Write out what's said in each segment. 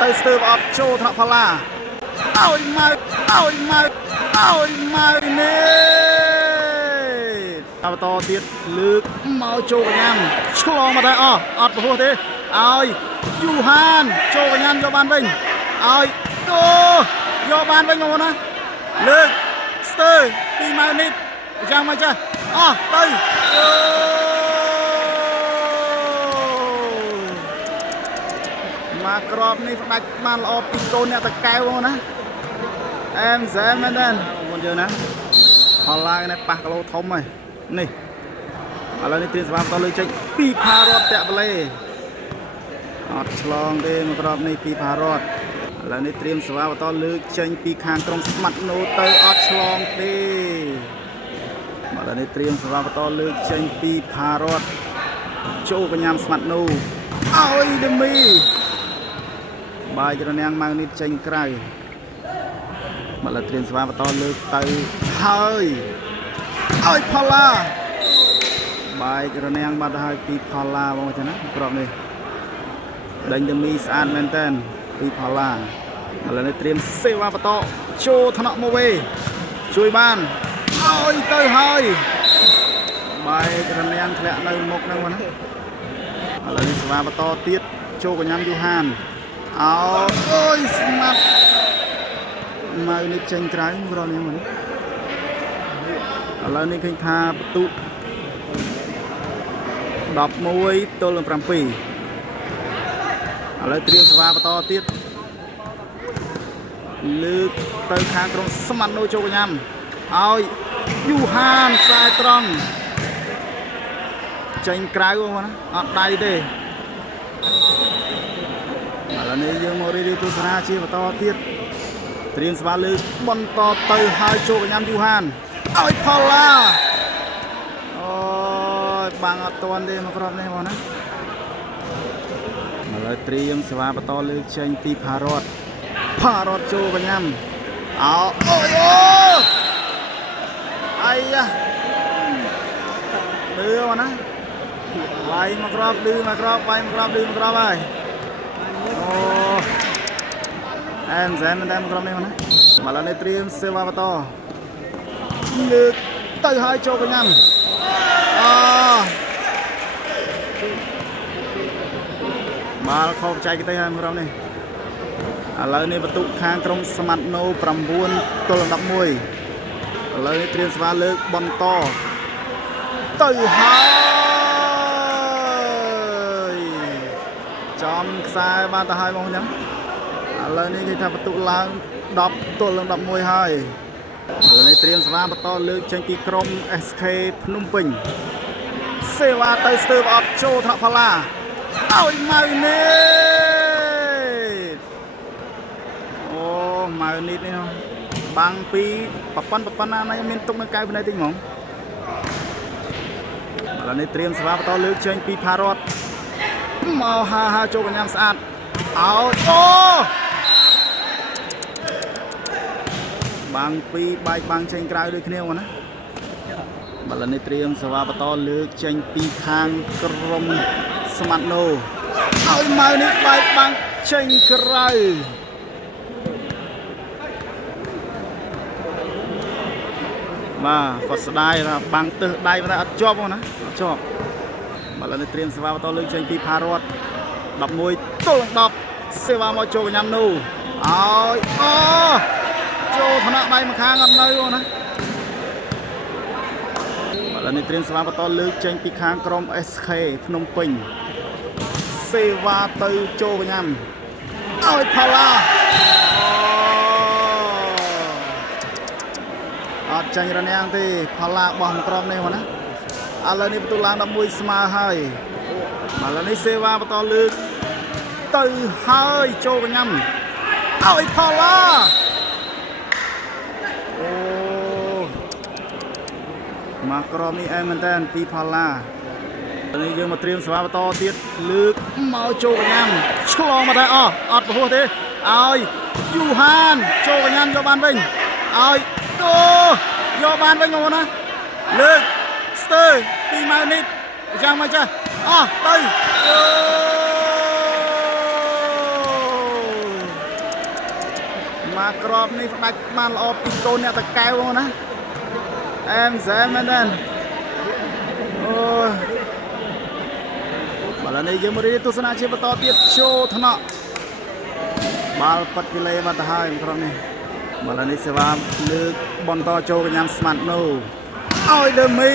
ទៅស្ទើរអត់ចូលថ្នាក់ផល្លាឲ្យម៉ៅនេះបន្តទៀតលើកមកចូលកញ្ញាំឆ្លងមកតែអត់ប្រហោះទេឲ្យយូហានចូលកញ្ញាំយកបានវិញឲ្យយកបានវិញបងណាលើកស្ទើរពីម៉ៅនេះយ៉ាងមកចាទៅមកក្របនេះផ្ដាច់បានល្អពីកូនអ្នកតកែវបងណាអែមសែមមែនទេបងយើងណាផល្លានេះប៉ះគីឡូធំហើយនេះឥឡូវនេះត្រៀមសម្រាប់តលើចេញពីផារតតាក់បលេអត់ឆ្លងទេមកក្របនេះពីផារតឥឡូវនេះត្រៀមសម្រាប់តលើកចេញពីខាងក្រុមស្មាត់ណូទៅអត់ឆ្លងទេឥឡូវនេះត្រៀមសម្រាប់តលើកចេញពីផារតចូលកញ្ញាំស្មាត់ណូឲ្យដេមីបាយរនាំងម៉ៅនេះចេញក្រៅមកលើត្រៀមស្វាបន្តលើកទៅហើយឲ្យផល្លាបាយរនាំងបាត់ទៅហើយពីផល្លាបងប្អូនណាក្របនេះដេញដេមីស្អាតមែនតើពីផល្លាឥឡូវនេះត្រៀមសេវាបន្តចូលថ្នាក់មកវេជួយបានឲ្យទៅហើយបាយរនាំងធ្លាក់នៅមុខហ្នឹងបងណាឥឡូវនេះសេវាបន្តទៀតចូលកញ្ញាំយូហានអើយស្មាត់ម៉ៅនេះចេញក្រៅរកនេះមកនេះឥឡូវនេះឃើញថាបន្ទុក11 ទល់នឹង 7ឥឡូវត្រៀមសេវាបន្តទៀតលើកទៅខាងក្រុមស្មាត់ណូចូលកញ្ញាំឲ្យយូហានខ្សែត្រង់ចេញក្រៅបងណាអត់ដៃទេឥឡូវនេះយើងមករីទស្សនាជាបន្តទៀតត្រៀមស្វាលើកបន្តទៅហើយចូលកញ្ញាំយូហានឲ្យផល្លាអូយបាំងអត់ទាន់ទេមកក្របនេះបងណាឥឡូវត្រៀមស្វាបន្តលើកចេញពីផារតចូលកញ្ញាំអូយអាយ៉ាលឿបងណាវាយមកក្របឌឺមកក្របហើយអូអែមសែមតែមកក្រុមនេះមកណាមកឡើយនេះត្រៀមសេវាបន្តលើកទៅហើយចូលកញ្ញាំបាល់ខោបច្ចេកទេសហើយមកក្រុមនេះឥឡូវនេះបន្ទុកខាងក្រុមស្មាត់ណូ9 ទល់នឹង 11ឥឡូវនេះត្រៀមសេវាលើកបន្តទៅហើយចំខ្សែបានទៅហើយបងចឹងឥឡូវនេះគេថាបន្ទុកឡើង10 ទល់នឹង 11ហើយឥឡូវនេះត្រៀមសេវាបន្តលើកចេញពីក្រុម SK ភ្នំពេញសេវាទៅស្ទើរអត់ចូលថ្នាក់ផល្លាឲ្យម៉ៅនេះអូម៉ៅនេះបាំងពីប៉ុណ្ណាណៃមានទុកនៅកៅភ្នែកតិចហ្មងឥឡូវនេះត្រៀមសេវាបន្តលើកចេញពីផារតមកហាចូលកញ្ញាំស្អាតឲ្យបាំងពីបែកបាំងចេញក្រៅដូចគ្នាមកណាឥឡូវនេះត្រៀមសេវាបន្តលើកចេញពីខាងក្រុមស្មាត់ណូឲ្យម៉ៅនេះបែកបាំងចេញក្រៅបាទគាត់ស្ដាយថាបាំងទឹះដៃតែអត់ជាប់មកណាអត់ជាប់ឥឡូវនេះត្រៀមសេវាបន្តលើកចេញពីផារត11 ទល់នឹង 10សេវាមកចូលកញ្ញាំនូឲ្យចូលថ្នាក់ដៃម្ខាងអត់នៅបងណាឥឡូវនេះត្រៀមសេវាបន្តលើកចេញពីខាងក្រុម SK ភ្នំពេញសេវាទៅចូលកញ្ញាំឲ្យផល្លាអត់ចាញ់រនាំងទេផល្លាបោះមកក្របនេះមកណាឥឡូវនេះបន្ទុកឡើង11ស្មើហើយឥឡូវនេះសេវាបន្តលើកទៅហើយចូលកញ្ញាំឲ្យផល្លាមកក្របនេះអែមមែនតើពីផល្លានេះយើងមកត្រៀមសេវាបន្តទៀតលើកមកចូលកញ្ញាំឆ្លងមកតែអត់ប្រហោះទេឲ្យយូហានចូលកញ្ញាំយកបានវិញឲ្យយកបានវិញបងណាលើកស្ទើរពីម៉ៅនេះយ៉ាងមកចាទៅ បាទក្របនេះផ្ដាច់បានល្អពីកូនអ្នកតកែវណាអែមសែមមែនទេអូបាល់នេះយើងមករៀនទស្សនាជាបន្តទៀតចូលថ្នាក់បាល់ប៉ាត់គីឡេបាត់ទៅហើយក្រុមនេះបាល់នេះសេវាលើកបន្តចូលកញ្ញាស្មាត់ណូឲ្យដឺមី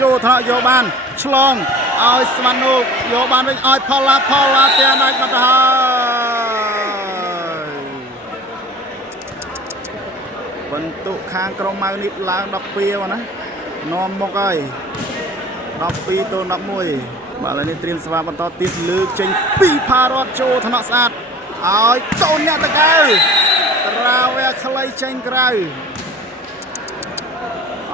ចូលថ្នាក់យកបានឆ្លងឲ្យស្មាត់ណូយកបានវិញឲ្យផល្លាទៀតដាច់បាត់ទៅហើយបន្ទុកខាងក្រុមម៉ៅនេះឡើង12ណានាំមុខហើយ12 ទៅ 11បាទឥឡូវនេះត្រៀមស្វាបន្តទៀតលើកចេញពីផារ៉តចូលថ្នាក់ស្អាតឲ្យកូនអ្នកតកែវត្រាវែខ្លីចេញក្រៅ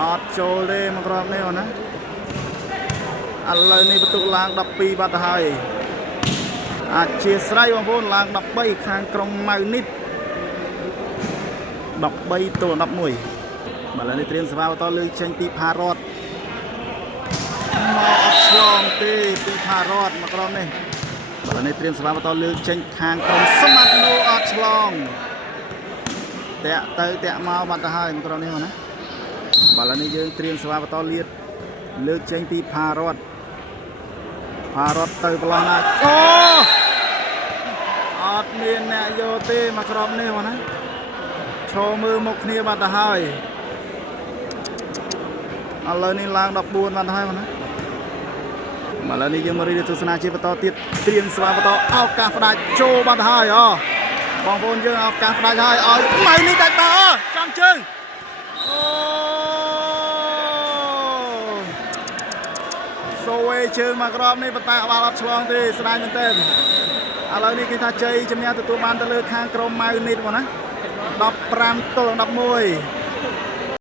អត់ចូលទេមកគ្រាប់នេះណាឥឡូវនេះបន្ទុកឡើង12បាត់ទៅហើយអធិស្ឋានបងប្អូនឡើង13ខាងក្រុមម៉ៅនេះ13 ទៅ 11បាទឥឡូវនេះត្រៀមស្វាបន្តលើកចេញពីផារ៉តមកអត់ឆ្លងទេពីផារ៉តមកក្រុមនេះបាទនេះត្រៀមស្វាបន្តលើកចេញខាងក្រុមស្មាត់ណូអត់ឆ្លងតាក់ទៅតាក់មកបាត់ទៅហើយមកក្រុមនេះណាបាទឥឡូវនេះយើងត្រៀមស្វាបន្តលើកចេញពីផារ៉តទៅប្រឡោះណាអូអត់មានអ្នកយកទេមកក្រុមនេះណាឈរមើលមុខគ្នាបាត់ទៅហើយឥឡូវនេះឡើង14បាត់ទៅហើយណាបាទឥឡូវនេះយើងមករៀនទស្សនាជាបន្តទៀតត្រៀមស្វាបន្តឱកាសផ្ដាច់ចូលបាត់ទៅហើយបងប្អូនយើងឱកាសផ្ដាច់ហើយឲ្យម៉ៅនេះដាច់បាល់ចំជើងអូសូវេជើងមកក្របនេះប៉ុន្តែបាល់អត់ឆ្លងទេស្ដាយមែនទែនឥឡូវនេះគេថាជ័យជំនះទទួលបានទៅលើខាងក្រុមម៉ៅនេះមកណា15 ទល់ 11